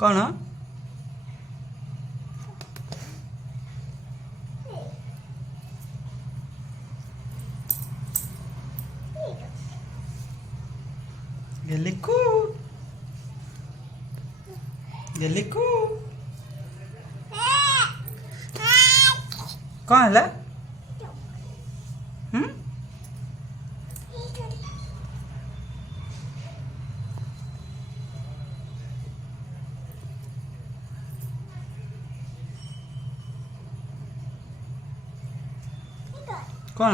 କ'ଣ ଗେଲିକୁ ଗେଲିକୁ କ'ଣ ହେଲା? କ'ଣ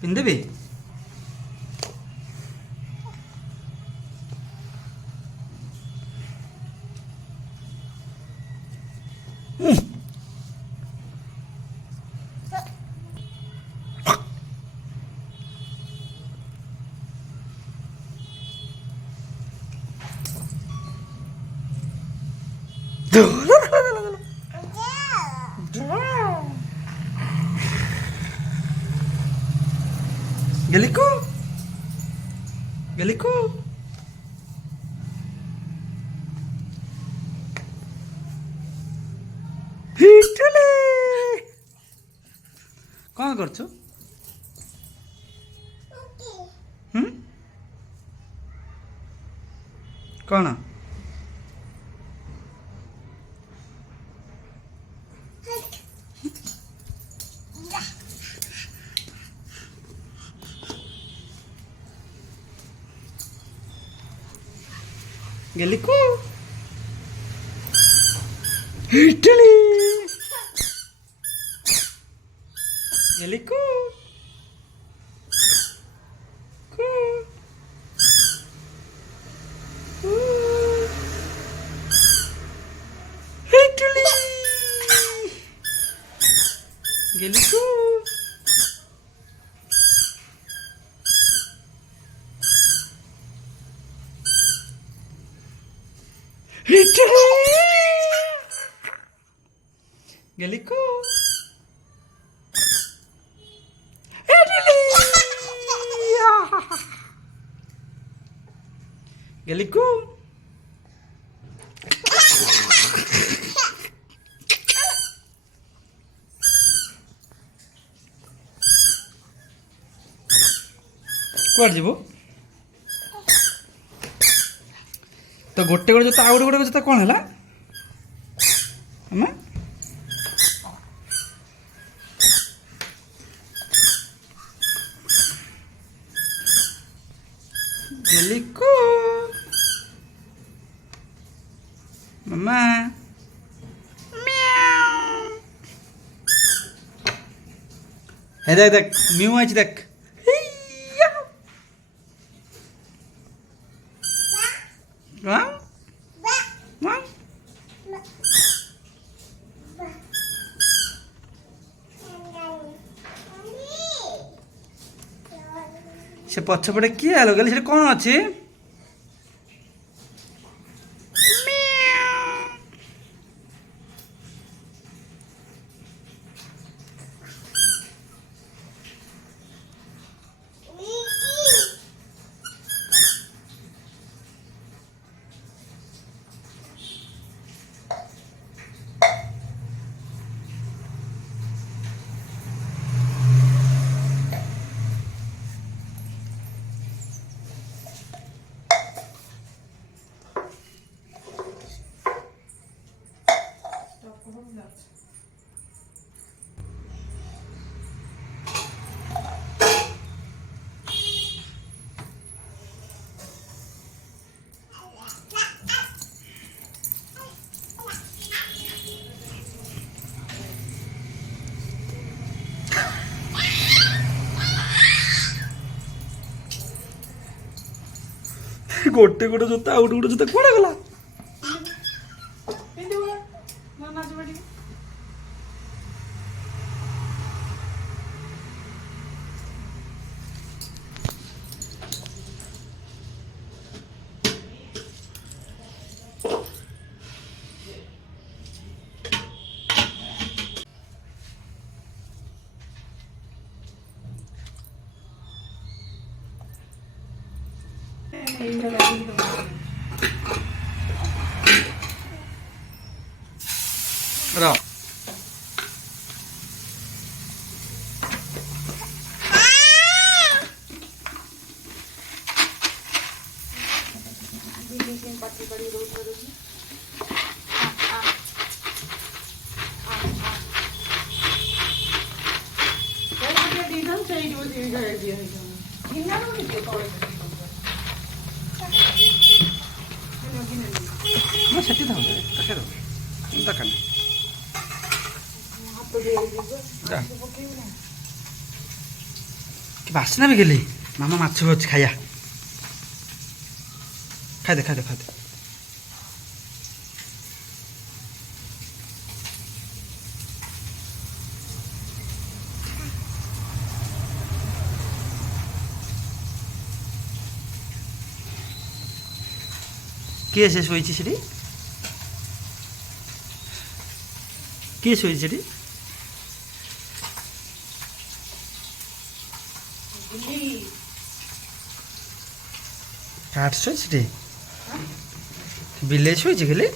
ପିନ୍ଧିଦେବି? Geliku Geliku Hitule କ'ଣ କରୁଛୁ? କ'ଣ Geliku Hitule Geliku Hitule Geliku Geliku Geliku କୁଆଡ଼େ ଯିବୁ? ତ ଗୋଟେ ଗୋଟେ ଜୋତା ଆଉ ଗୋଟେ ଜୋତା କ'ଣ ହେଲା? ଆମେ Geliku Mama Meow দেখ মিউ আছে দেখ ସେ ପଛପଟେ କିଏ ଆଲୋ ଗଲି ସେଠି କ'ଣ ଅଛି? ଗୋଟେ ଗୋଟେ ଜୋତା ଆଉ ଗୋଟେ ଜୋତା କୁଆଡ଼େ ଗଲା? ର ସେଠି ଥାଉ ଦରକାର ଦରକାର ବାସ୍ନା ବି ଗେଲି ମାମା ମାଛ ଅଛି ଖାଇବା ଖାଇଦେ ଖାଇଦେ ଖାଇଦେ କିଏ ସେ ଶୋଇଛି ସେଠି କିଏ ଶୋଇଛି ସେଠି କାଠ ଶୋଇଛି ସେଠି ବିଲେଇ ଶୋଇଛି ଖାଲି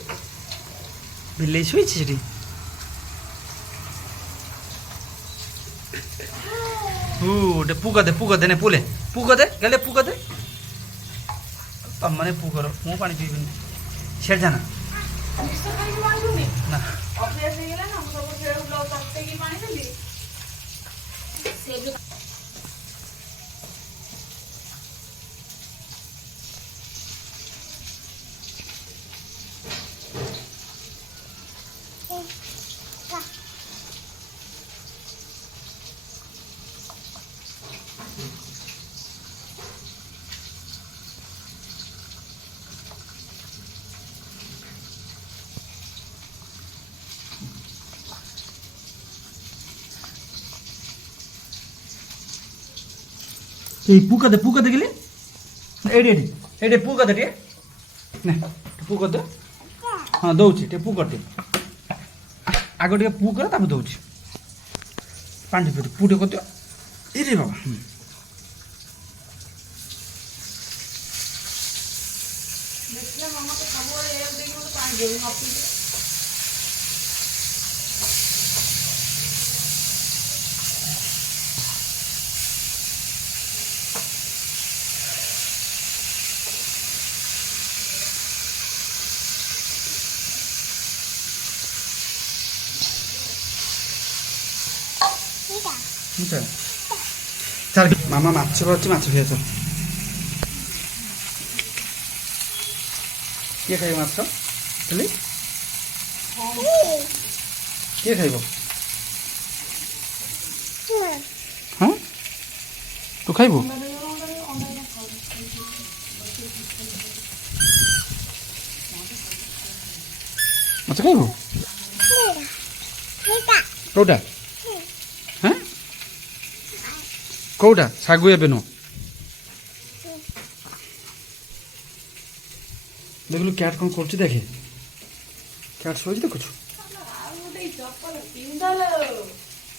ବିଲେଇ ଶୋଇଛି ସେଠି ଗୋଟେ ପୁକ ଦେ ନେ ପୁକ ଦେ ଗଲେ ପୁକ ଦେ ତମମାନେ ପୁ କର ମୁଁ ପାଣି ପିଇବିନି ସିଆଡ଼େ ଜାନା ନା ପୁକ ଦେ ଗଲେ ଏଇଠି ପୁକ ଦେ ଟିକେ ନେ ପୁକ ଦେ ହଁ ଦଉଛି ଟିକେ ପୁକ ଟିକେ ଆଗ ଟିକେ ପୁ କର ତାକୁ ଦଉଛି ପାଣି ପିଇ ପୁ ଟିକେ କରିଦିଅ ଏରେ ବାବା ଚାଲ ମାମା ମାଛ ଅଛି ମାଛ ଖାଇବା ଚାଲ କିଏ ଖାଇବ ମାଛ ଖାଲି କିଏ ଖାଇବ ହଁ ତୁ ଖାଇବୁ ମାଛ ଖାଇବୁ କୋଉଟା ହଁ କୋଉଟା ଶାଗୁ ଏବେ ନୁହଁ ଦେଖିଲୁ କ୍ୟାଟ୍ କ'ଣ କରୁଛି ଦେଖେ କ୍ୟାଟ୍ ଶୋଇଛି ଦେଖୁଛୁ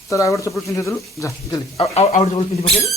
ତାର ଆଉ ଗୋଟେ ଚପଲ ପିନ୍ଧି ଦେଲୁ ଯା ଜଲ୍ଦି ଆଉ ଗୋଟେ ଚପଲ ପିନ୍ଧି ପକେଇଲୁ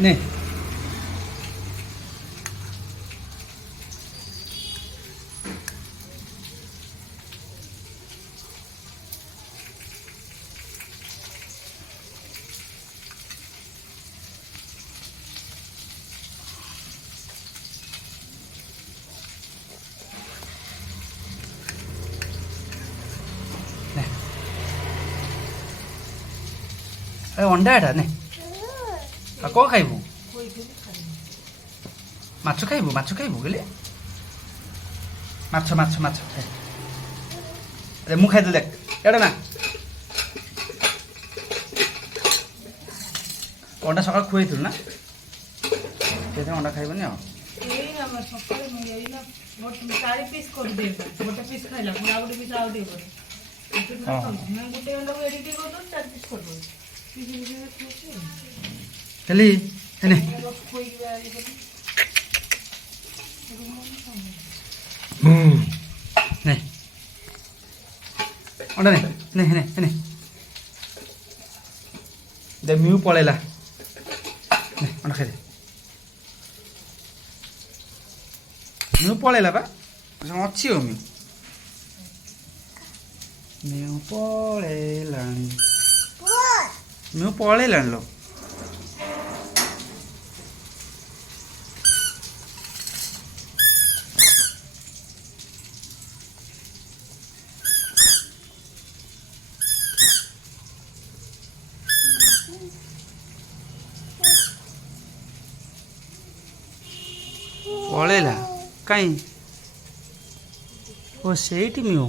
নে ଅଣ୍ଡା ଏଟା ନେ ଆଉ କ'ଣ ଖାଇବୁ ମାଛ ଖାଇବୁ କହିଲେ ମାଛ ମୁଁ ଖାଇଦେଲି ଦେଖ ଏଇଟା ନା ଅଣ୍ଡା ସକାଳୁ ଖୁଆଇଥିଲୁ ନା ସେଇଥିପାଇଁ ଅଣ୍ଡା ଖାଇବନି ଆଉ ଗୋଟେ ପିସ୍ ଖାଇଲା ଗୋଟେ ପିସ୍ ଆଉ ଟିକେ ହେଲି ହେନେ ନେ ଅଣ୍ଡା ନେ ନେ ହେନେ ହେନେ ଦେ ମିଉ ପଳେଇଲା ନେ ଅଣ୍ଡା ଖାଇଦେ ମିଉ ପଳେଇଲା ବା ଅଛି ଆଉ ମିଉ ପଳେଇଲାଣି ମିଉ ପଳେଇଲାଣି ଲୋ ପଳେଇଲା କାଇଁ ଓ ସେଇଠି ମିଉ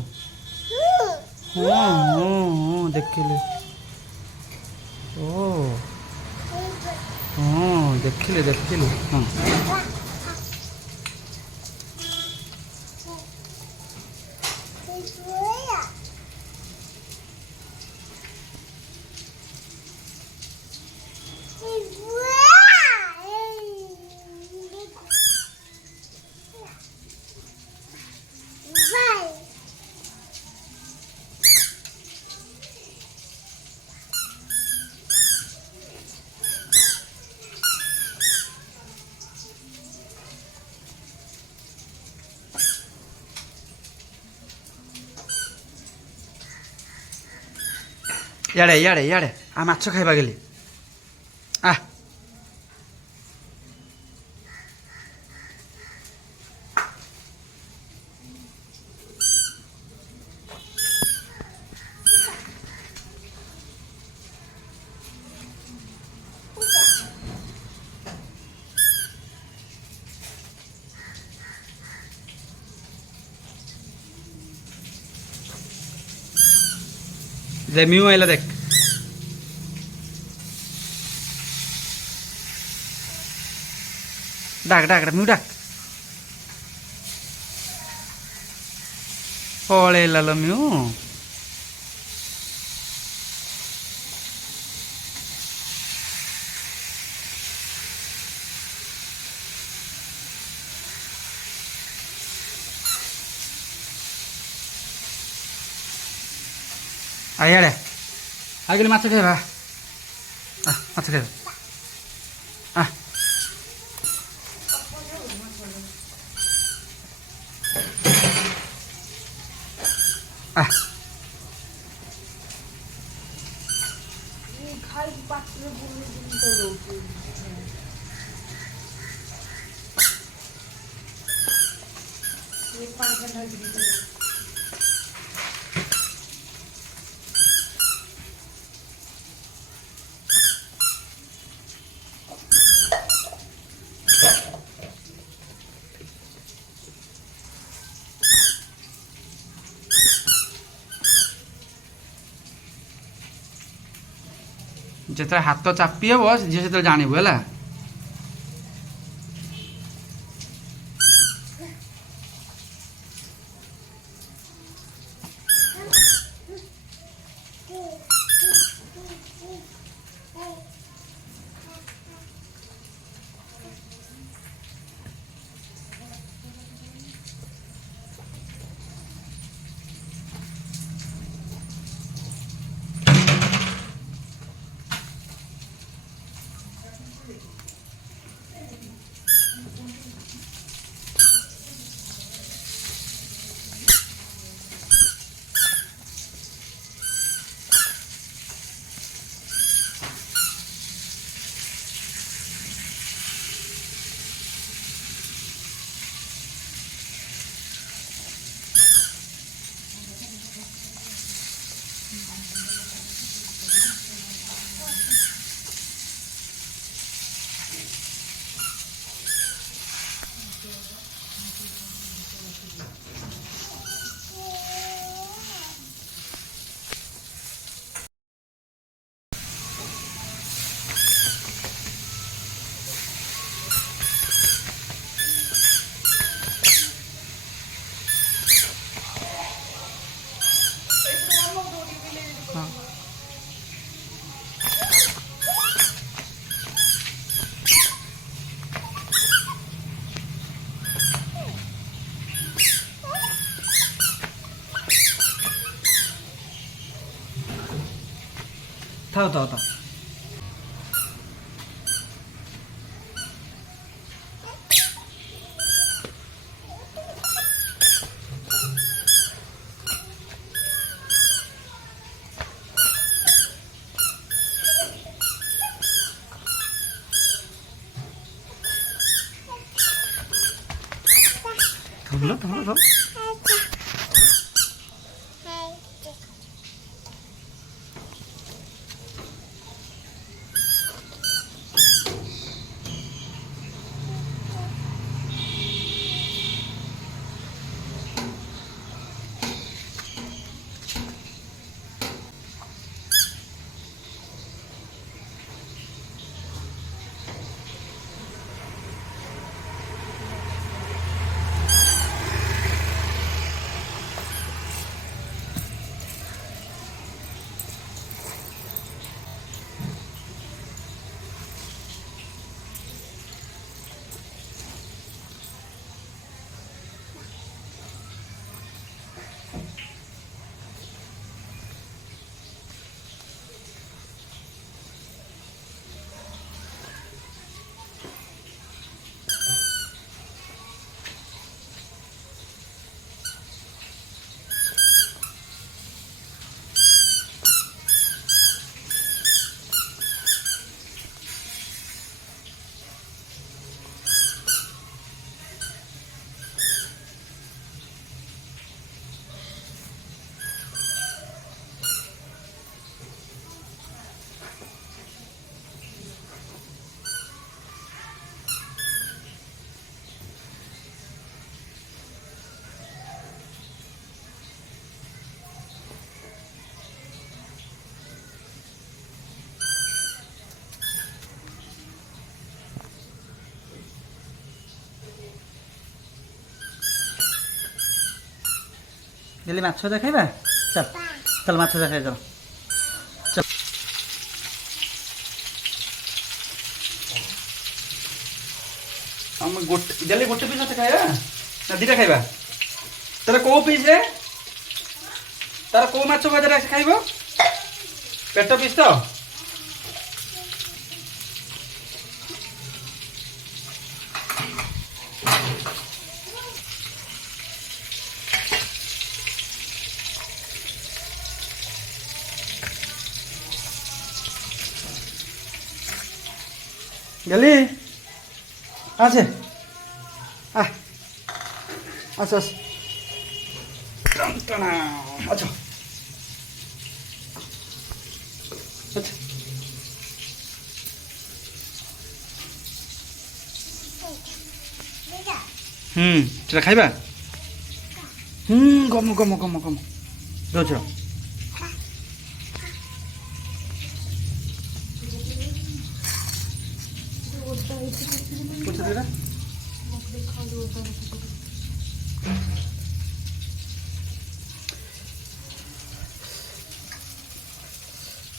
ହଁ ହଁ ଦେଖିଲି ଓ ହଁ ଦେଖିଲି ହଁ ଇଆଡ଼େ ଇଆଡ଼େ ଇଆଡ଼େ ଆ ମାଛ ଖାଇବା ଗେଲି ଆ दे मिऊ आइला देख डाक डाक मिऊ डाक पळेला लो मिऊ आइयाड़े आगे माछ खाइबा माछ खाइबा जिते हाथ चापी हम झील से जानबू है ଥାଉ ଥାଉ ଥାଉ। ধরলো ধরলো ধরো। গেলি মাছ দেখাইবা? চল চল মাছ দেখাই চল। চল আমি গেলি ଗୋଟେ ପିସ୍ ଅଛି ଖାଇବା ନା ଦିଟା ଖାଇବା? ତାର କୋଉ ପିସ୍ ରେ? ତାର କୋଉ ମାଛ ଭଜାରେ ଆସି ଖାଇବ? ପେଟ ପିସ୍ ତ? গেলি আছে আচ্ছা আচ্ছা আচ্ছা আচ্ছা সেটা খাইবা? গম গম গম গম দৌছ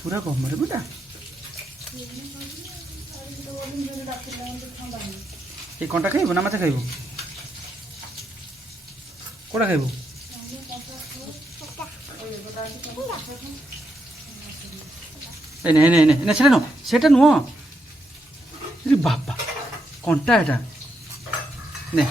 पूरा गमरे बुटा ये कंटा खाइबो ना माछ खाइबो? कोड़ा खाइबो? एने सेटा नुह बाबा कंटा एटा ने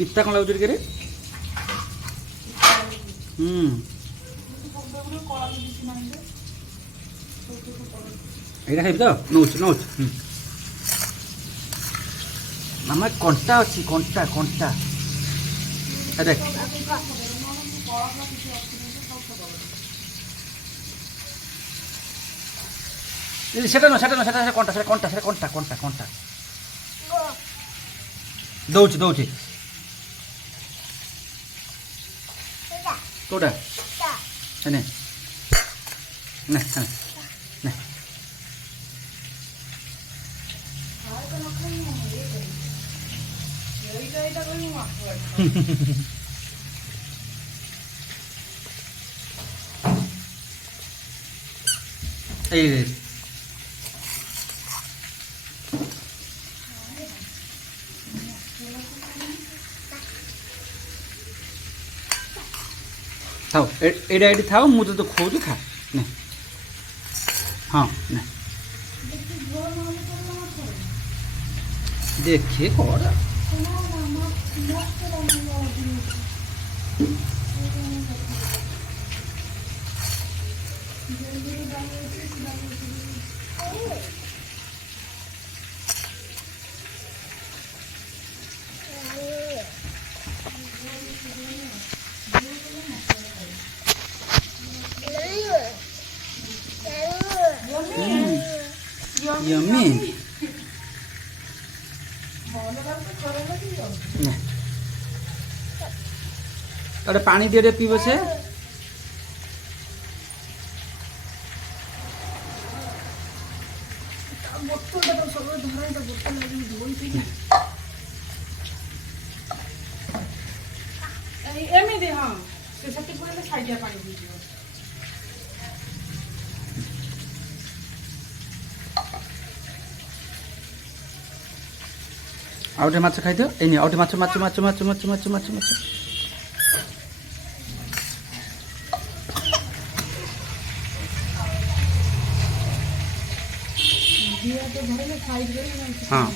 पिता कौन लगुच रे? खाइबी तो नौच नौच मामा कंटा अच्छी कंटा कंटा देख सेटा न सेटा न सेटा कंटा सेटा कंटा सेटा कंटा कंटा कंटा दौच दौच कोड़ा ने ने ने এই थाओ एटा एटी थाओ मु तो खोजु खा ने हाँ ने देखिए कौन यम्मी अरे पानी दे रे पीबो से एमती हाँ से पूरा छाड़िया पानी दीजिए आउटे माछ खाइ दियो एनी आउटे माछ माछ माछ माछ माछ माछ माछ माछ दिया तो घर में खाई दे हाँ